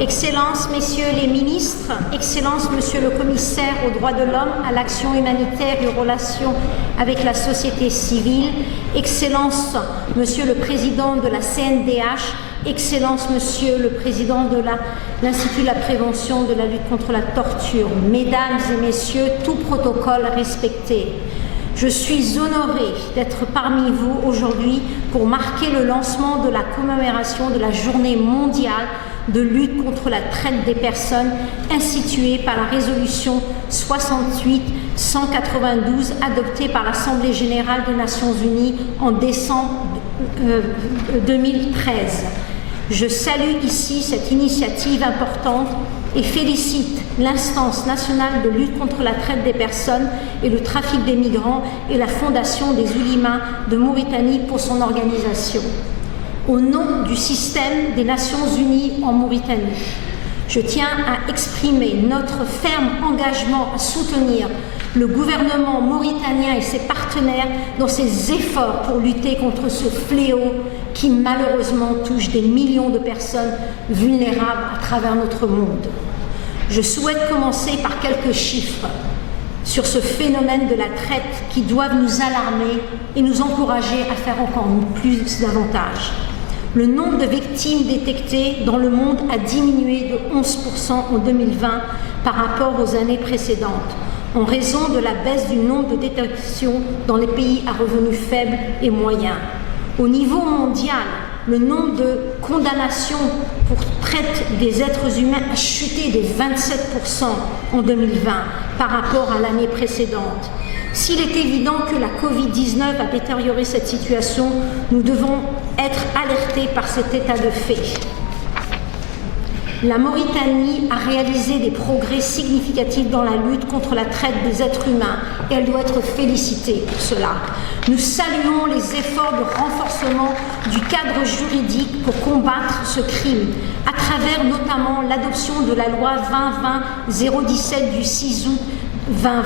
Excellences, Messieurs les ministres, Excellences, Monsieur le Commissaire aux droits de l'homme, à l'action humanitaire et aux relations avec la société civile, Excellences, Monsieur le Président de la CNDH, Excellences, Monsieur le Président de l'Institut de la prévention de la lutte contre la torture, Mesdames et Messieurs, tout protocole respecté. Je suis honorée d'être parmi vous aujourd'hui pour marquer le lancement de la commémoration de la Journée mondiale de lutte contre la traite des personnes instituée par la résolution 68-192 adoptée par l'Assemblée générale des Nations unies en décembre 2013. Je salue ici cette initiative importante et félicite l'instance nationale de lutte contre la traite des personnes et le trafic des migrants et la Fondation des Oulémas de Mauritanie pour son organisation. Au nom du système des Nations unies en Mauritanie, je tiens à exprimer notre ferme engagement à soutenir le gouvernement mauritanien et ses partenaires dans ses efforts pour lutter contre ce fléau qui malheureusement touche des millions de personnes vulnérables à travers notre monde. Je souhaite commencer par quelques chiffres sur ce phénomène de la traite qui doivent nous alarmer et nous encourager à faire encore plus davantage. Le nombre de victimes détectées dans le monde a diminué de 11% en 2020 par rapport aux années précédentes, en raison de la baisse du nombre de détections dans les pays à revenus faibles et moyens. Au niveau mondial, le nombre de condamnations pour traite des êtres humains a chuté de 27% en 2020 par rapport à l'année précédente. S'il est évident que la Covid-19 a détérioré cette situation, nous devons être alertés par cet état de fait. La Mauritanie a réalisé des progrès significatifs dans la lutte contre la traite des êtres humains et elle doit être félicitée pour cela. Nous saluons les efforts de renforcement du cadre juridique pour combattre ce crime, à travers notamment l'adoption de la loi 2020-017 du 6 août 2020,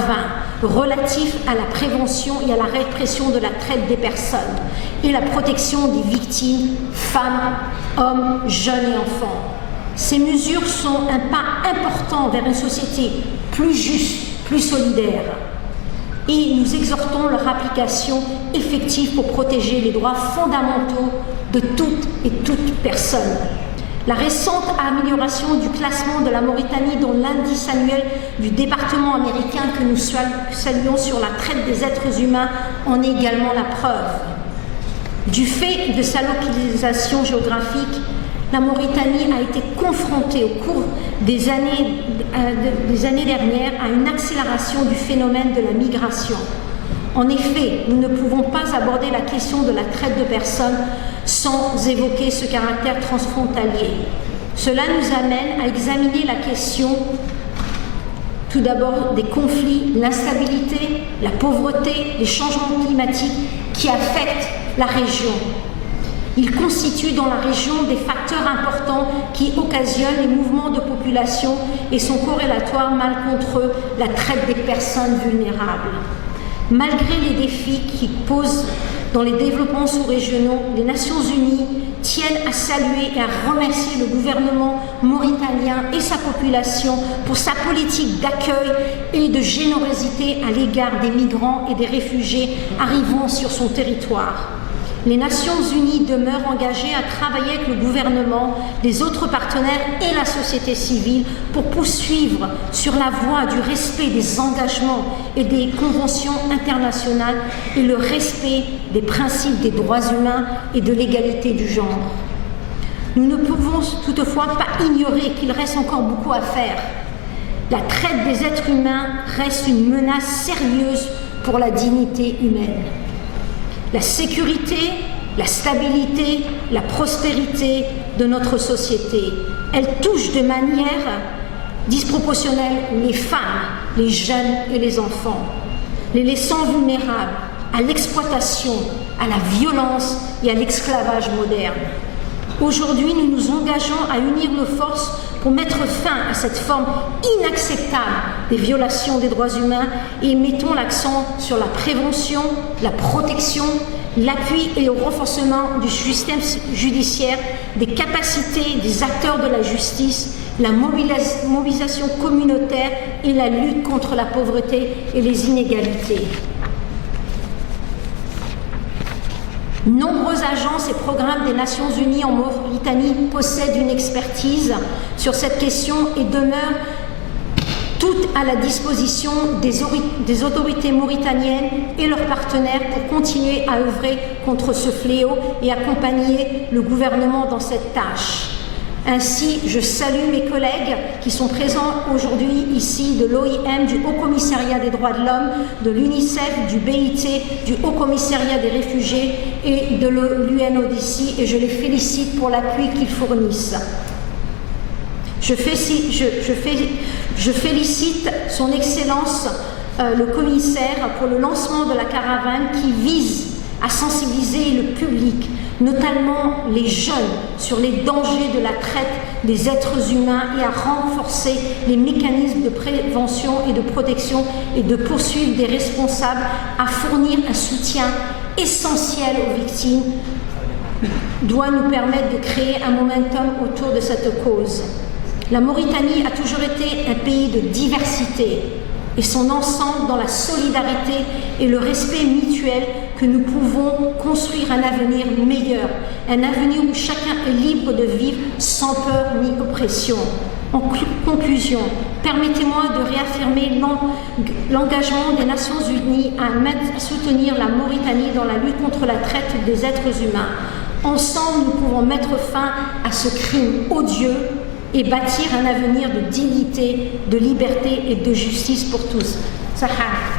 relatif à la prévention et à la répression de la traite des personnes et la protection des victimes, femmes, hommes, jeunes et enfants. Ces mesures sont un pas important vers une société plus juste, plus solidaire. Et nous exhortons leur application effective pour protéger les droits fondamentaux de toutes et toute personne. La récente amélioration du classement de la Mauritanie dans l'indice annuel du département américain que nous saluons sur la traite des êtres humains en est également la preuve. Du fait de sa localisation géographique, la Mauritanie a été confrontée au cours des années dernières à une accélération du phénomène de la migration. En effet, nous ne pouvons pas aborder la question de la traite de personnes sans évoquer ce caractère transfrontalier. Cela nous amène à examiner la question tout d'abord des conflits, l'instabilité, la pauvreté, les changements climatiques qui affectent la région. Il constitue dans la région des facteurs importants qui occasionnent les mouvements de population et sont corrélatoires mal contre la traite des personnes vulnérables. Malgré les défis qui posent dans les développements sous-régionaux, les Nations unies tiennent à saluer et à remercier le gouvernement mauritanien et sa population pour sa politique d'accueil et de générosité à l'égard des migrants et des réfugiés arrivant sur son territoire. Les Nations unies demeurent engagées à travailler avec le gouvernement, les autres partenaires et la société civile pour poursuivre sur la voie du respect des engagements et des conventions internationales et le respect des principes des droits humains et de l'égalité du genre. Nous ne pouvons toutefois pas ignorer qu'il reste encore beaucoup à faire. La traite des êtres humains reste une menace sérieuse pour la dignité humaine. La sécurité, la stabilité, la prospérité de notre société. Elle touche de manière disproportionnelle les femmes, les jeunes et les enfants, les laissant vulnérables à l'exploitation, à la violence et à l'esclavage moderne. Aujourd'hui, nous nous engageons à unir nos forces pour mettre fin à cette forme inacceptable des violations des droits humains et mettons l'accent sur la prévention, la protection, l'appui et au renforcement du système judiciaire, des capacités des acteurs de la justice, la mobilisation communautaire et la lutte contre la pauvreté et les inégalités. Nombreuses agences et programmes des Nations Unies en Mauritanie possèdent une expertise sur cette question et demeurent toutes à la disposition des autorités mauritaniennes et leurs partenaires pour continuer à œuvrer contre ce fléau et accompagner le gouvernement dans cette tâche. Ainsi, je salue mes collègues qui sont présents aujourd'hui ici de l'OIM, du Haut Commissariat des droits de l'homme, de l'UNICEF, du BIT, du Haut Commissariat des réfugiés et de l'UNODC, et je les félicite pour l'appui qu'ils fournissent. Je félicite son Excellence le commissaire pour le lancement de la caravane qui vise à sensibiliser le public, notamment les jeunes, sur les dangers de la traite des êtres humains et à renforcer les mécanismes de prévention et de protection et de poursuivre des responsables, à fournir un soutien essentiel aux victimes, doit nous permettre de créer un momentum autour de cette cause. La Mauritanie a toujours été un pays de diversité et son ensemble dans la solidarité et le respect mutuel que nous pouvons construire un avenir meilleur, un avenir où chacun est libre de vivre sans peur ni oppression. En conclusion, permettez-moi de réaffirmer l'engagement des Nations Unies à soutenir la Mauritanie dans la lutte contre la traite des êtres humains. Ensemble, nous pouvons mettre fin à ce crime odieux et bâtir un avenir de dignité, de liberté et de justice pour tous. Sahar.